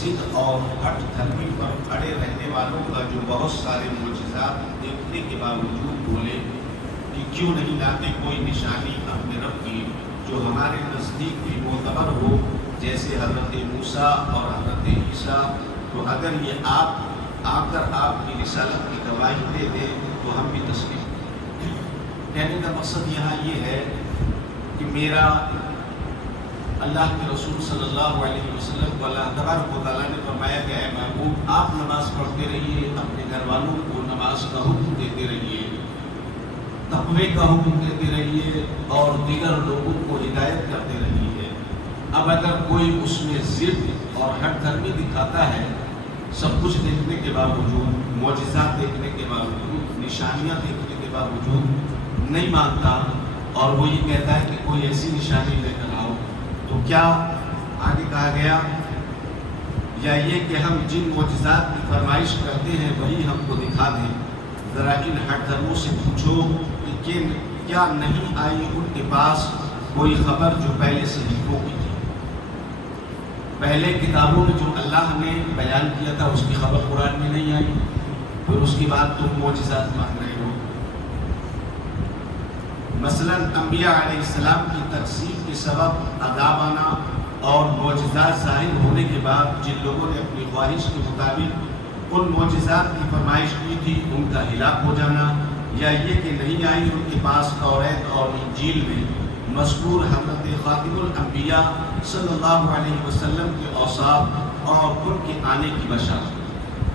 ضد اور ہٹ دھرمی پر کھڑے رہنے والوں کا جو بہت سارے معجزات دیکھنے کے باوجود بولے کہ کیوں نہیں لاتے کوئی نشانی اپنے رب کی جو ہمارے نزدیک بھی معتبر ہو، جیسے حضرت موسیٰ اور حضرت عیسیٰ، تو اگر یہ آپ آ کر آپ کی رسالت کی گواہی دے دیں تو ہم بھی تسلیم کریں۔ کہنے کا مقصد یہاں یہ ہے کہ میرا اللہ کے رسول صلی اللہ علیہ وسلم کو اللہ تبارک و تعالیٰ نے فرمایا کہ اے محبوب آپ نماز پڑھتے رہیے، اپنے گھر والوں کو نماز کا حکم دیتے رہیے، تقوی کا حکم دیتے رہیے اور دیگر لوگوں کو ہدایت کرتے رہیے۔ اب اگر کوئی اس میں ضد اور ہٹ دھرمی دکھاتا ہے، سب کچھ دیکھنے کے باوجود، معجزات دیکھنے کے باوجود، نشانیاں دیکھنے کے باوجود نہیں مانتا اور وہ یہ کہتا ہے کہ کوئی ایسی نشانی لے کر آؤ، تو کیا آگے کہا گیا یا یہ کہ ہم جن معجزات کی فرمائش کرتے ہیں وہی ہم کو دکھا دیں؟ ذرا ان ہٹ دھرموں سے پوچھو کہ کیا نہیں آئی ان کے پاس کوئی خبر جو پہلے سے ہی ہو گئی تھی؟ پہلے کتابوں میں جو اللہ نے بیان کیا تھا اس کی خبر قرآن میں نہیں آئی، پھر اس کے بعد تم معجزات مانگ رہے ہو۔ مثلا انبیاء علیہ السلام کی تقسیم کے سبب عذاب آنا اور معجزات ظاہر ہونے کے بعد جن لوگوں نے اپنی خواہش کے مطابق ان معجزات کی فرمائش کی تھی ان کا ہلاک ہو جانا، یا یہ کہ نہیں آئی ان کے پاس توریت اور انجیل میں مذکور حضرت خاتم الانبیاء صلی اللہ علیہ وسلم کے اوصاف اور ان کے آنے کی بشارت۔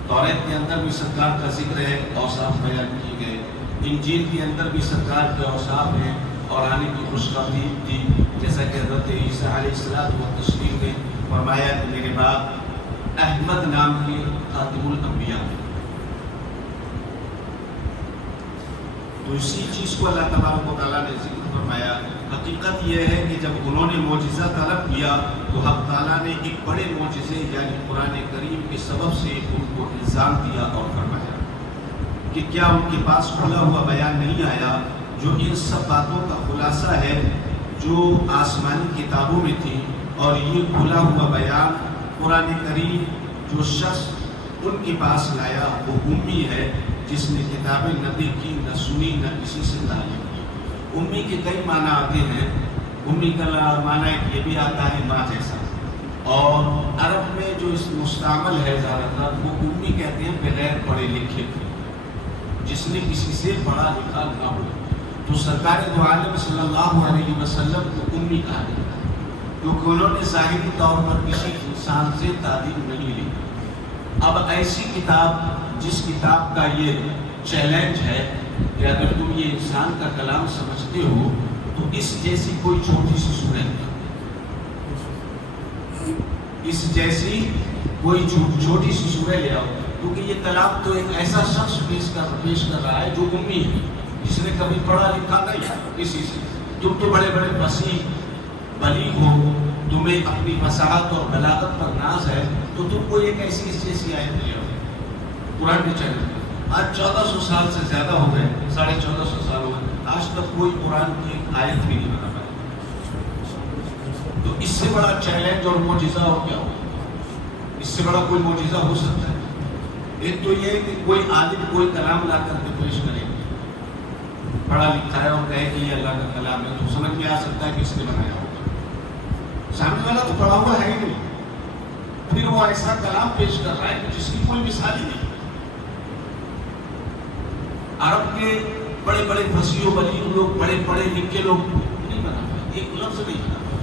توریت کے اندر بھی سرکار کا ذکر ہے، اوصاف بیان کیے گئے، انجیل کے اندر بھی سرکار کے اوصاف ہیں اور آنے کی خوشخبری تھی، جیسا کہ حضرت عیسیٰ علیہ السلام و تسلیم نے فرمایا کہ میرے بعد احمد نام کے خاتم الانبیاء۔ تو اسی چیز کو اللہ تبارک و تعالیٰ نے ذکر فرمایا۔ حقیقت یہ ہے کہ جب انہوں نے معجزہ طلب کیا تو حق تعالیٰ نے ایک بڑے معجزے یعنی قرآن کریم کے سبب سے ان کو الزام دیا اور فرمایا کہ کیا ان کے پاس کھلا ہوا بیان نہیں آیا جو ان سب باتوں کا خلاصہ ہے جو آسمانی کتابوں میں تھی، اور یہ کھلا ہوا بیان قرآن کریم جو شخص ان کے پاس لایا وہ امی ہے جس نے کتابیں نہ دیکھی نہ سنی نہ کسی سے تعلیم کی۔ امی کے کئی معنی آتے ہیں، امی کا معنی یہ بھی آتا ہے ماں جیسا، اور عرب میں جو اس مستعمل ہے زیادہ تر وہ امی کہتے ہیں بغیر پڑھے لکھے تھے، جس نے کسی سے پڑھا لکھا نہ ہو۔ تو سرکار دو عالم صلی اللہ علیہ وسلم کو امی کہا جاتا ہے کیونکہ انہوں نے ظاہری طور پر کسی انسان سے تعلیم نہیں لی۔ اب ایسی کتاب جس کتاب کا یہ چیلنج ہے کہ اگر تم یہ انسان کا کلام سمجھتے ہو تو اس جیسی کوئی چھوٹی سی صورت، اس جیسی کوئی چھوٹی سی صورت لے آؤ، کیونکہ یہ کلام تو ایک ایسا شخص پیش کر رہا ہے جو امی ہے، جس نے کبھی پڑھا لکھا نہیں ہے کسی سے۔ تم تو بڑے بڑے فصیح بلیغ ہو، تمہیں اپنی فصاحت اور بلاغت پر ناز ہے، تو تم کو ایک ایسی اس جیسی آیت لے آؤ قرآن کے چینل۔ آج 1400 سال سے زیادہ ہو گئے، 1450 سال ہو گئے، آج تک کوئی قرآن کی آیت بھی نہیں بنا پائی۔ تو اس سے بڑا چیلنج اور معجزہ اور کیا ہو؟ اس سے بڑا کوئی معجزہ ہو سکتا ہے؟ ایک تو یہ کہ کوئی عالم کوئی کلام لا کر کے پیش کرے، پڑھا لکھا ہے اور کہے کہ یہ اللہ کا کلام ہے، تو سمجھ میں آ سکتا ہے کہ اس نے بنایا ہوگا۔ سامنے والا تو پڑھا ہوا ہے ہی نہیں، پھر وہ ایسا کلام پیش کر رہا ہے جس کی کوئی مثال ہی نہیں۔ عرب کے بڑے بڑے فصیح و بلیغ لوگ، بڑے پڑھے لکھے لوگ نہیں بنا پائے، ایک لفظ نہیں بنا پائے۔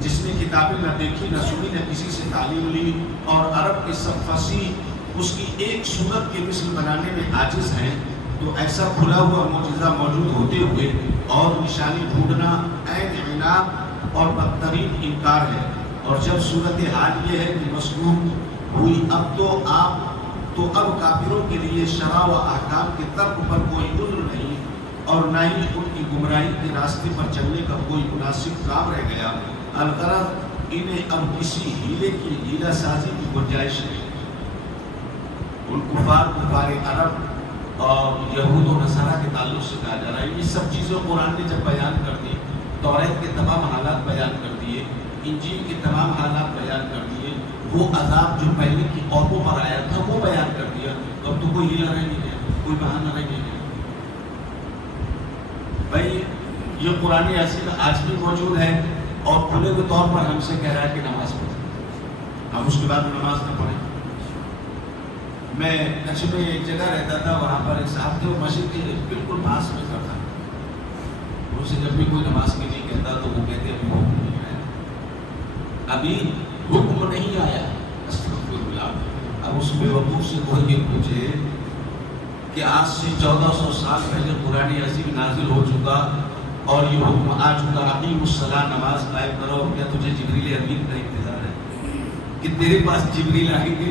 جس نے کتابیں نہ دیکھی نہ سنی نہ کسی سے تعلیم لی، اور عرب کے سب فصیح اس کی ایک صورت کے مثل بنانے میں عاجز ہیں، تو ایسا کھلا ہوا معجزہ موجود ہوتے ہوئے اور نشانی ڈھونڈنا عین عناد اور بدترین انکار ہے۔ اور جب صورتحال یہ ہے کہ مصلوب ہوئی، اب اب کافروں کے لیے شرع و احکام کے ترک پر کوئی عذر نہیں، اور نہ ہی ان کی گمراہی کے راستے پر چلنے کا کوئی مناسب کام رہ گیا۔ الغرض انہیں اب کسی ہیلے کی ہیلہ سازی کی گنجائش نہیں۔ ان کفار عرب اور یہود و نصارہ کے تعلق سے کہا جا رہا ہے، یہ سب چیزیں قرآن نے جب بیان کر دی توریت کے تمام حالات بیان کر دیے، انجیل کے تمام حالات بیان کر دیے، وہ عذاب جو پہلے کی قوموں پر آیا تھا وہ بیان کر دیا، اب تو کوئی ہیلا رہ نہیں گیا، کوئی بہانہ رہ نہیں گیا۔ بھائی یہ قرآن عظیم آج بھی موجود ہے اور کھلے ہوئے طور پر ہم سے کہہ رہا ہے کہ نماز پڑھیں، ہم اس کے بعد نماز نہ پڑھیں۔ میں کچھ میں ایک جگہ رہتا تھا، وہاں پر ایک صاحب تھے، وہ مسجد کے بالکل پاس میں کرتا، ان سے جب بھی کوئی نماز کے لیے کہتا تو وہ کہتے ابھی حکم نہیں آیا، ابھی حکم نہیں آیا۔ استغفر اللہ۔ اب اس بیوقوف سے کوئی یہ پوچھے کہ آج سے 1400 سال پہلے قرآن عظیم نازل ہو چکا اور یہ حکم آ چکا، اقیم الصلاۃ، نماز قائم کرو، کیا تجھے جبریل امین کا انتظار ہے کہ تیرے پاس جبریل آئیں گے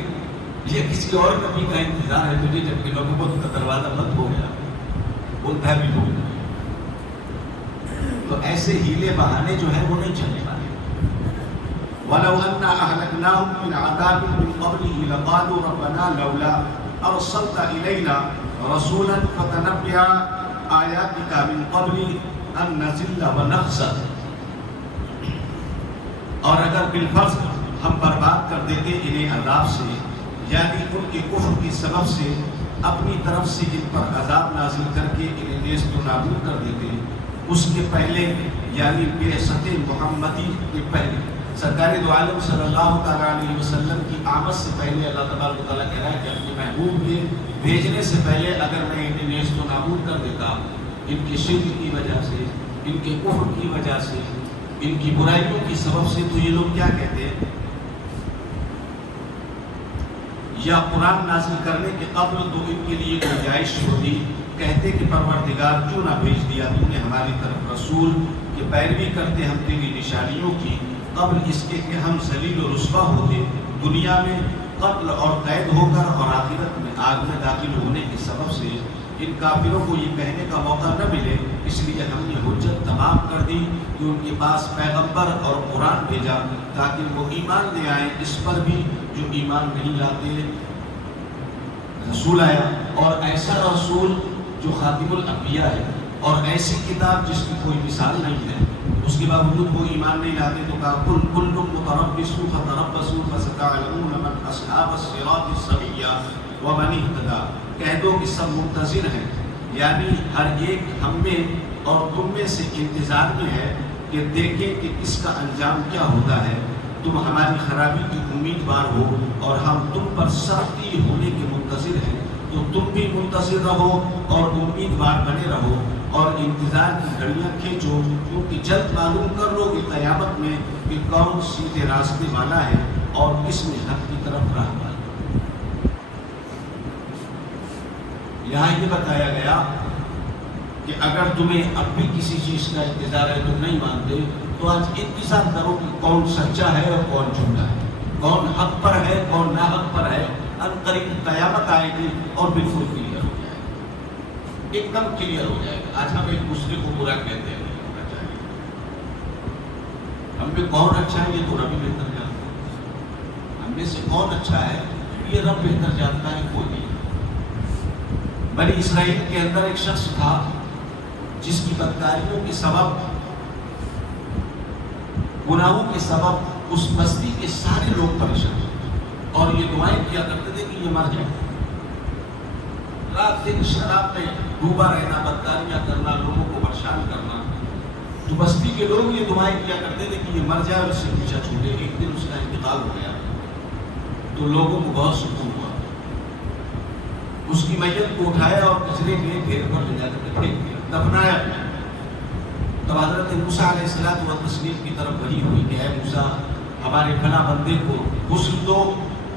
یا کسی اور نبی کا انتظار ہے تجھے، جبکہ نبوت کا دروازہ بند ہو گیا، بولتا ہے بھی ہو گیا۔ تو ایسے ہیلے بہانے جو ہیں وہ نہیں چلنے والے۔ وَلَوْ أَنَّا أَهْلَكْنَاهُمْ مِنْ عَذَابٍ مِنْ قَبْلِهِ لَقَالُوا رَبَّنَا لَوْلَا أَرْسَلْتَ إِلَيْنَا رَسُولًا فَنَتَّبِعَ آيَاتِكَ مِنْ قَبْلِ أَن نَّذِلَّ وَنَخْزَىٰ۔ اور اگر بالفرض ہم برباد کر دیتے انہیں عذاب سے، یعنی ان کے کفر کی سبب سے اپنی طرف سے ان پر عذاب نازل کر کے انہیں نیست و نابود کر دیتے، اس کے پہلے یعنی بعثت محمدی کے پہلے، سرکار دو عالم صلی اللہ تعالیٰ علیہ وسلم کی آمد سے پہلے اللہ تبارک و تعالیٰ کہہ رہا ہے کہ اپنے محبوب کے بھیجنے سے پہلے اگر میں انہیں نیست و نابود کر دیتا، ان کے شرک کی وجہ سے، ان کے کفر کی وجہ سے، ان کی برائیوں کی سبب سے، تو یہ لوگ کیا کہتے ہیں؟ یا قرآن نازل کرنے کے قبل تو ان کے لیے گنجائش ہوتی، کہتے کہ پروردگار کیوں نہ بھیج دیا تو نے ہماری طرف رسول، کہ پیروی کرتے ہم تیری نشانیوں کی، قبل اس کے کہ ہم ذلیل و رسوا ہوتے، دنیا میں قتل اور قید ہو کر اور آخرت میں آگ میں داخل ہونے کے سبب سے ان کافروں کو یہ کہنے کا موقع نہ ملے، اس لیے ہم نے حجت تمام کر دی کہ ان کے پاس پیغمبر اور قرآن بھیجا تاکہ وہ ایمان لے آئیں اس پر بھی جو ایمان نہیں لاتے۔ رسول آیا اور ایسا رسول جو خاتم الانبیاء ہے اور ایسی کتاب جس کی کوئی مثال نہیں ہے، اس کے باوجود وہ ایمان نہیں لاتے، تو کہا قل کل متربص فتربصوا فستعلمون من اصحاب الصراط السویہ ومن اهتدی۔ کہہ دو کہ سب منتظر ہیں، یعنی ہر ایک ہم میں اور تم میں سے انتظار میں ہے کہ دیکھیں کہ کس کا انجام کیا ہوتا ہے۔ تم ہماری خرابی کی امیدوار ہو اور ہم تم پر سختی ہونے کے منتظر ہیں، تو تم بھی منتظر رہو اور امیدوار بنے رہو اور انتظار کی گھڑیاں کھینچو، کیونکہ جلد معلوم کر لو گے قیامت میں کہ کون سیدھے راستے والا ہے اور کس میں حق کی طرف راہ والا۔ یہاں یہ بتایا گیا کہ اگر تمہیں اب بھی کسی چیز کا انتظار ہے، تم نہیں مانتے، تو آج انتظار کرو کہ کون سچا ہے اور کون جھوٹا ہے، کون حق پر ہے کون ناحق پر ہے۔ عنقریب قیامت آئے گی اور بالکل کلیئر ہو جائے گا، ایک دم کلیئر ہو جائے گا۔ آج ہم ایک دوسرے کو برا کہتے ہیں، نہیں ہونا چاہیے۔ ہم میں کون اچھا ہے یہ تو رب بہتر جانتا ہے، ہم میں سے کون اچھا ہے یہ رب بہتر جانتا ہے، کوئی نہیں۔ بنی اسرائیل کے اندر ایک شخص تھا جس کی بدکاریوں کے سبب، گناہوں کے سبب اس بستی کے سارے لوگ پریشان ہوتے اور یہ دعائیں کیا کرتے تھے کہ یہ مر جائے۔ رات دن شراب میں ڈوبا رہنا، بدکاریاں کرنا، لوگوں کو پریشان کرنا، تو بستی کے لوگ یہ دعائیں کیا کرتے تھے کہ یہ مر جائے اور اس سے پیچھا چھوٹے۔ ایک دن اس کا انتقال ہو گیا تو لوگوں کو بہت سکون ہوا، اس کی میت کو اٹھایا اور کچرے کے ڈھیر پر لے جا کر پھینک دیا، دفنایا۔ تب حضرت موسیٰ علیہ الصلوۃ والتسلیم کی طرف وحی ہوئی کہ اے موسیٰ، ہمارے فلاں بندے کو غسل دو،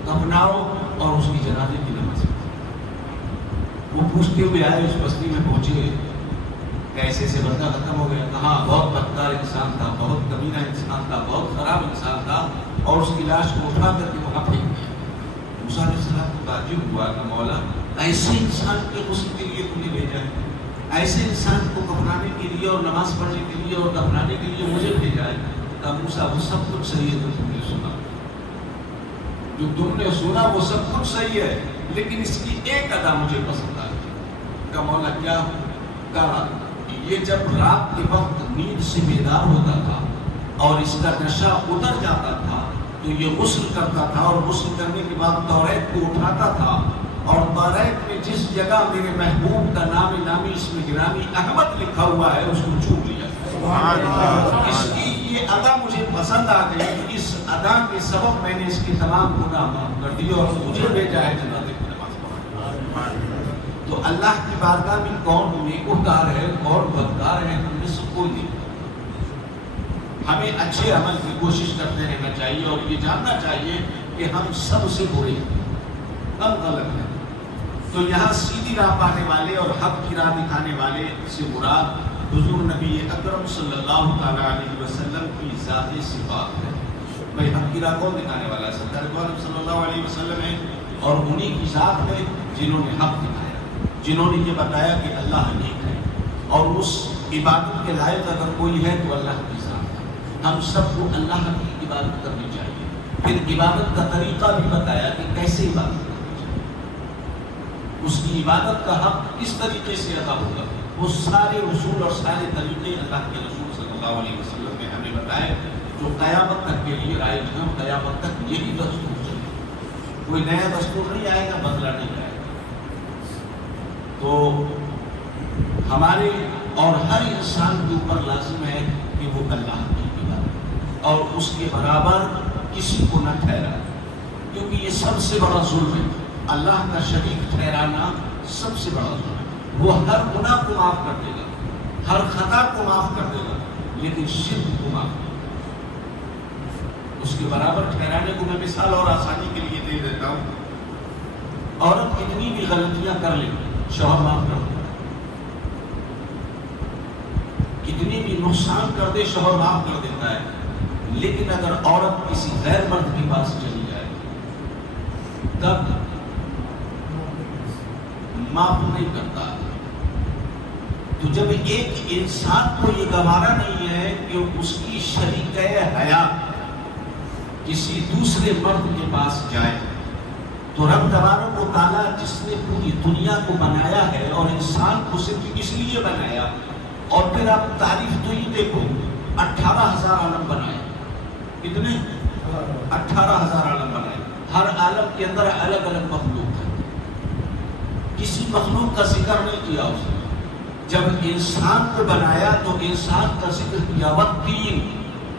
دفناؤ اور اس کی جنازے کی نماز پڑھو۔ وہ پوچھتے ہوئے آئے، اس بستی میں پہنچے، کیسے سے بندہ ختم ہو گیا؟ کہاں بہت بدکار انسان تھا، بہت کمینہ انسان تھا، بہت خراب انسان تھا، اور اس کی لاش کو اٹھا کر کے وہاں پھینک دیا۔ موسیٰ علیہ السلام کو تعجب ہوا کہ مولا، ایسے انسان کے غسل کے لیے تم نے بھیجا ہے، ایسے انسان کو کفنانے کے لیے اور نماز پڑھنے کے لیے اور دفنانے کے لیے مجھے بھیجا ہے؟ کہا موسیٰ وہ سب کچھ صحیح ہے جو تم نے سنا، جو تم نے سنا وہ سب کچھ صحیح ہے، لیکن اس کی ایک ادا مجھے پسند آئی۔ کہا مولا کیا؟ کہا یہ جب رات کے وقت نیند سے بیدار ہوتا تھا اور اس کا نشہ اتر جاتا تھا تو یہ غسل کرتا تھا، اور غسل کرنے کے بعد توریت کو اٹھاتا تھا، اور توریت میں جس جگہ میرے محبوب کا نام نامی اس میں گرامی احمد لکھا ہوا ہے اس کو چوم لیا۔ اس کی یہ ادا مجھے پسند آ گئی کہ اس ادا کے سبب میں نے اس کی تمام گناہ معاف کر دی اور مجھے بھیجا ہے جنت کی نماز پڑھانے۔ تو اللہ کی بارگاہ میں کون نیکوکار ہے، کون بدکار ہے، ہم میں سے کوئی نہیں۔ ہمیں اچھے عمل کی کوشش کرتے رہنا چاہیے اور یہ جاننا چاہیے کہ ہم سب سے برے ہیں، ہم غلط ہیں۔ تو یہاں سیدھی راہ پانے والے اور حق کی راہ دکھانے والے سے مراد حضور نبی اکرم صلی اللہ تعالیٰ علیہ وسلم کی ذاتی صفات ہے۔ بھائی حق کی راہ کون دکھانے والا ہے؟ سرکار دو عالم صلی اللہ علیہ وسلم ہے، اور انہی کی ذات ہے جنہوں نے حق دکھایا، جنہوں نے یہ بتایا کہ اللہ ایک ہے، اور اس عبادت کے لائق اگر کوئی ہے تو اللہ کی ذات ہے۔ ہم سب کو اللہ کی عبادت کرنی چاہیے۔ پھر عبادت کا طریقہ بھی بتایا کہ کیسے عبادت کرنی چاہیے، اس کی عبادت کا حق کس طریقے سے ادا ہوگا۔ وہ سارے اصول اور سارے طریقے اللہ کے رسول صلی اللہ علیہ وسلم نے ہمیں بتائے، جو قیامت تک کے لیے رائج ہیں، قیامت تک یہی دستور چلے، کوئی نیا دستور نہیں آئے گا، بدلا نہیں آئے گا۔ تو ہمارے اور ہر انسان کے اوپر لازم ہے کہ وہ اللہ کی عبادت اور اس کے برابر کسی کو نہ ٹھہرائے، کیونکہ یہ سب سے بڑا ظلم ہے۔ اللہ کا شریک ٹھہرانا سب سے بڑا ظلم ہے۔ وہ ہر گناہ کو معاف کر دے گا، ہر خطا کو معاف کر دے گا، لیکن شرک کو معاف نہیں۔ اس کے برابر ٹھہرانے کو میں مثال اور آسانی کے لیے دے دیتا ہوں۔ عورت کتنی بھی غلطیاں کر لے، شوہر معاف کر دے، کتنی بھی نقصان کر دے، شوہر معاف کر دیتا ہے۔ لیکن اگر عورت کسی غیر مرد کے پاس چلی جائے تب معاف نہیں کرتا۔ تو جب ایک انسان کو یہ گوارا نہیں ہے کہ اس کی شریکہ حیات کسی دوسرے مرد کے پاس جائے، تو رب تبارک و تعالیٰ جس نے پوری دنیا کو بنایا ہے اور انسان کو صرف اس لیے بنایا، اور پھر آپ تعریف تو ہی دیکھو، 18,000 عالم بنائے۔ کتنے؟ 18,000 عالم بنائے۔ ہر عالم کے اندر الگ الگ مخلوق ہے، کسی مخلوق کا ذکر نہیں کیا اس نے۔ جب انسان کو بنایا تو انسان کا ذکر کیا، والتین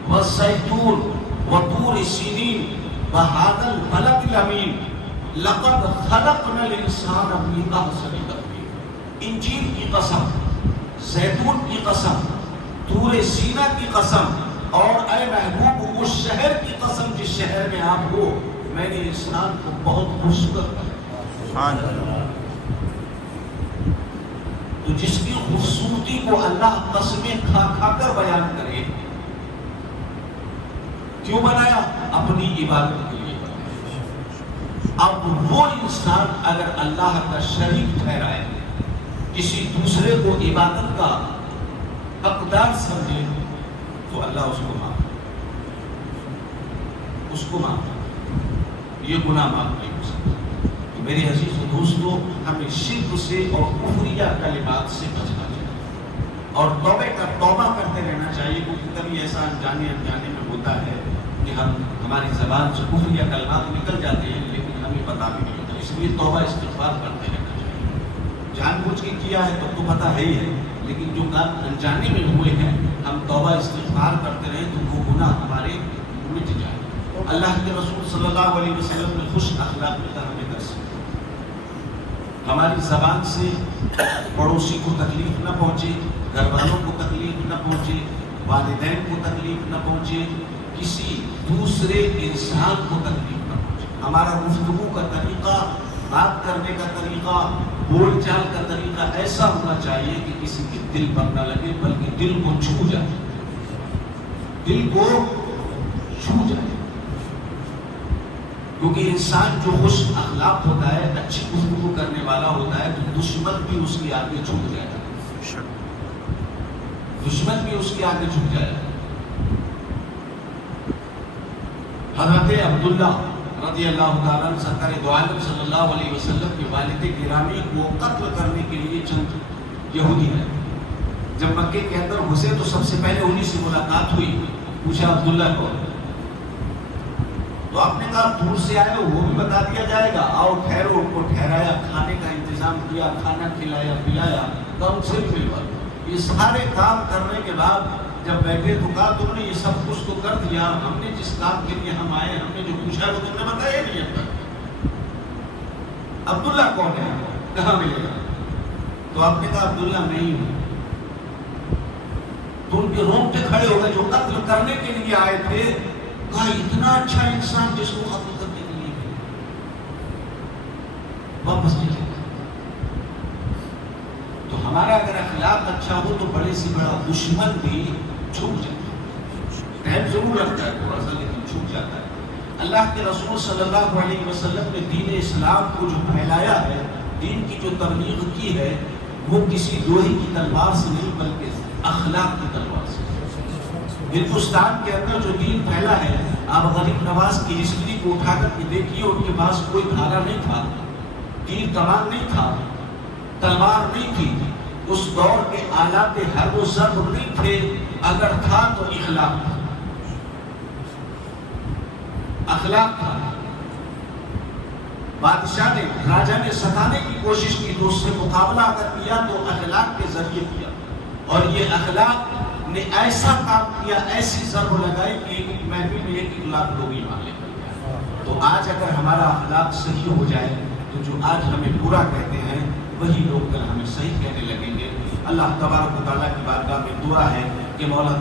والزیتون وطور سینین وہذا البلد الامین لقد خلقنا الانسان فی احسن تقویم۔ انجیل کی قسم، زیتون کی قسم، طور سینہ کی قسم، اور اے محبوب اس شہر کی قسم جس شہر میں آپ ہو، میں نے انسان کو بہت خوبصورت بنایا۔ تو جس کی خوبصورتی کو اللہ قسمیں کھا کھا کر بیان کرے، کیوں بنایا؟ اپنی عبادت کے لیے بنایا۔ اب وہ انسان اگر اللہ کا شریک ٹھہرائے، کسی دوسرے کو عبادت کا حقدار سمجھے، تو اللہ اس کو معاف، اس کو معاف، یہ گناہ معاف نہیں ہو سکتا۔ تو میرے عزیز و دوستو، ہمیں شرک سے اور کفریہ کلمات سے بچنا چاہیے اور توبہ کرتے رہنا چاہیے، کیونکہ کبھی ایسا انجانے میں ہوتا ہے کہ ہماری زبان سے کفریہ کلمات نکل جاتے ہیں لیکن ہمیں پتہ بھی نہیں ہوتا۔ اس لیے توبہ استغفار کرتے رہنا چاہیے۔ جان بوجھ کے کیا ہے تو پتہ ہے ہی ہے، لیکن جو کام انجانے میں ہوئے ہیں ہم توبہ استغفار کرتے رہیں تو وہ گناہ ہمارے مٹ جائے۔ اللہ کے رسول صلی اللہ علیہ وسلم نے خوش اخلاقی کا ہمیں درس دیا، ہماری زبان سے پڑوسی کو تکلیف نہ پہنچے، گھر والوں کو تکلیف نہ پہنچے، والدین کو تکلیف نہ پہنچے، کسی دوسرے انسان کو تکلیف نہ پہنچے۔ ہمارا گفتگو کا طریقہ، بات کرنے کا طریقہ، بول چال کا طریقہ ایسا ہونا چاہیے کہ کسی کے دل پر نہ لگے بلکہ دل کو چھو جائے، دل کو چھو جائے۔ کیونکہ انسان جو خوش اخلاق ہوتا ہے، اچھی گفتگو کرنے والا ہوتا ہے، تو دشمن بھی اس کے آگے جھک جائے گا، دشمن بھی اس کے آگے جھک جائے گا۔ حضرت عبداللہ رضی اللہ تعالیٰ عنہ سرکار دو عالم صلی اللہ علیہ وسلم کے والد گرامی کو قتل کرنے کے لیے چند یہودی ہیں، جب مکے کے اندر گھسے تو سب سے پہلے انہی سے ملاقات ہوئی. پوچھا عبداللہ کو، تو آپ نے کہا دور سے آئے ہو وہ بھی بتا دیا جائے گا، آؤ ٹھہرو. ان کو ٹھہرایا، کھانے کا انتظام کیا، کھانا کھلایا پلایا، کہا ان سے بھی ملوا. یہ سارے کام کرنے کے بعد جب بیٹھے تو کہا تم نے یہ سب کچھ تو کر دیا، ہم نے جس کام کے لیے ہم آئے، ہم نے جو پوچھا وہ تم نے بتایا نہیں اب تک. عبداللہ کون ہے، کہاں ملے گا؟ تو آپ نے کہا عبداللہ میں ہی ہوں. تو ان کے رونگٹے کھڑے ہو گئے جو قتل کرنے کے لیے آئے تھے. کہا اتنا اچھا انسان جس کو قتل کرنے کے لیے واپس نہیں جاتا. تو ہمارا اگر اخلاق اچھا ہو تو بڑے سے بڑا دشمن بھی جھک جاتا ہے. ٹائم ضرور لگتا ہے تھوڑا سا، لیکن جھک جاتا ہے. اللہ کے رسول صلی اللہ علیہ وسلم نے دین اسلام کو جو پھیلایا ہے، دین کی جو تبلیغ کی ہے، وہ کسی لوہے کی تلوار سے نہیں بلکہ اخلاق کی تلوار سے. ہندوستان کے اندر جو دین پھیلا ہے، آپ غریب نواز کی ہسٹری کو اٹھا کر کے دیکھیے، ان کے پاس کوئی دھاگا نہیں تھا، تیر کمان نہیں تھا، تلوار نہیں تھی، اس دور کے آلات حرب و ضرب نہیں تھے. اگر تھا تو اخلاق تھا، اخلاق تھا. بادشاہ نے، راجہ نے ستانے کی کوشش کی تو اس سے مقابلہ اگر کیا تو اخلاق کے ذریعے کیا. اور یہ اخلاق نے ایسا کام کیا، ایسی ضرب لگائی کہ ایک محفل میں 1 لاکھ لوگ ایمان لے کر گئے. تو آج اگر ہمارا اخلاق صحیح ہو جائے تو جو آج ہمیں برا کہتے ہیں وہی لوگ کل ہمیں صحیح کہنے لگیں گے. اللہ تبارک و تعالیٰ کی بارگاہ میں دعا ہے کہ مولا